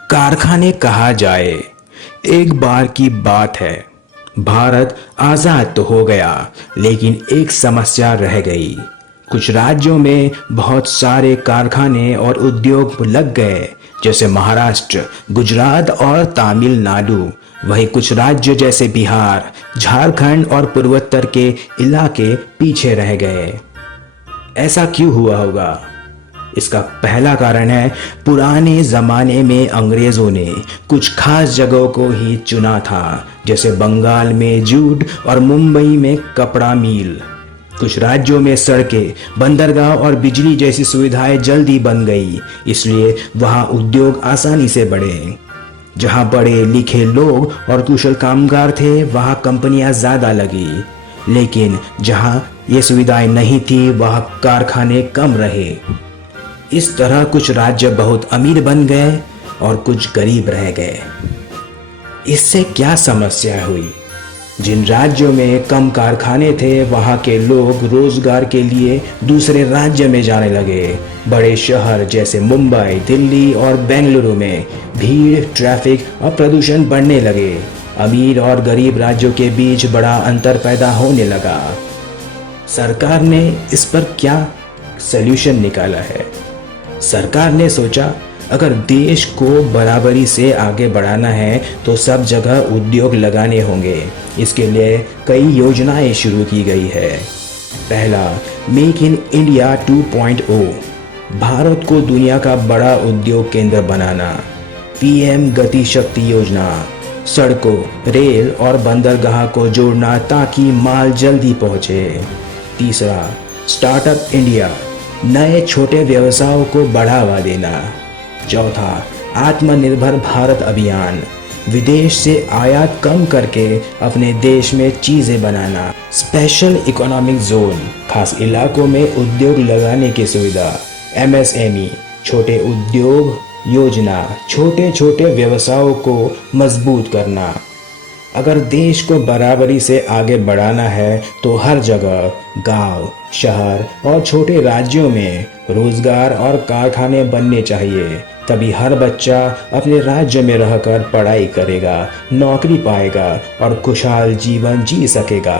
कारखाने कहा जाए, एक बार की बात है। भारत आज़ाद तो हो गया, लेकिन एक समस्या रह गई। कुछ राज्यों में बहुत सारे कारखाने और उद्योग लग गए, जैसे महाराष्ट्र, गुजरात और तमिलनाडु। वहीं कुछ राज्य जैसे बिहार, झारखंड और पूर्वोत्तर के इलाके पीछे रह गए। ऐसा क्यों हुआ होगा? इसका पहला कारण है, पुराने ज़माने में अंग्रेज़ों ने कुछ खास जगहों को ही चुना था, जैसे बंगाल में जूट और मुंबई में कपड़ा मिल। कुछ राज्यों में सड़कें, बंदरगाह और बिजली जैसी सुविधाएं जल्दी बन गई, इसलिए वहाँ उद्योग आसानी से बढ़े। जहाँ पढ़े लिखे लोग और कुशल कामगार थे, वहाँ कंपनियां ज़्यादा लगी। लेकिन जहाँ ये सुविधाएं नहीं थी, वहाँ कारखाने कम रहे। इस तरह कुछ राज्य बहुत अमीर बन गए और कुछ गरीब रह गए। इससे क्या समस्या हुई? जिन राज्यों में कम कारखाने थे, वहाँ के लोग रोजगार के लिए दूसरे राज्य में जाने लगे। बड़े शहर जैसे मुंबई, दिल्ली और बेंगलुरु में भीड़, ट्रैफिक और प्रदूषण बढ़ने लगे। अमीर और गरीब राज्यों के बीच बड़ा अंतर पैदा होने लगा। सरकार ने इस पर क्या सल्यूशन निकाला है? सरकार ने सोचा, अगर देश को बराबरी से आगे बढ़ाना है तो सब जगह उद्योग लगाने होंगे। इसके लिए कई योजनाएं शुरू की गई है। पहला, मेक इन इंडिया 2.0, भारत को दुनिया का बड़ा उद्योग केंद्र बनाना। पीएम गति शक्ति योजना, सड़कों, रेल और बंदरगाह को जोड़ना ताकि माल जल्दी पहुंचे। तीसरा, स्टार्टअप इंडिया, नए छोटे व्यवसायों को बढ़ावा देना। चौथा, आत्मनिर्भर भारत अभियान, विदेश से आयात कम करके अपने देश में चीजें बनाना। स्पेशल इकोनॉमिक जोन, खास इलाकों में उद्योग लगाने की सुविधा। एमएसएमई, छोटे उद्योग योजना, छोटे छोटे व्यवसायों को मजबूत करना। अगर देश को बराबरी से आगे बढ़ाना है तो हर जगह, गांव, शहर और छोटे राज्यों में रोजगार और कारखाने बनने चाहिए। तभी हर बच्चा अपने राज्य में रहकर पढ़ाई करेगा, नौकरी पाएगा और खुशहाल जीवन जी सकेगा।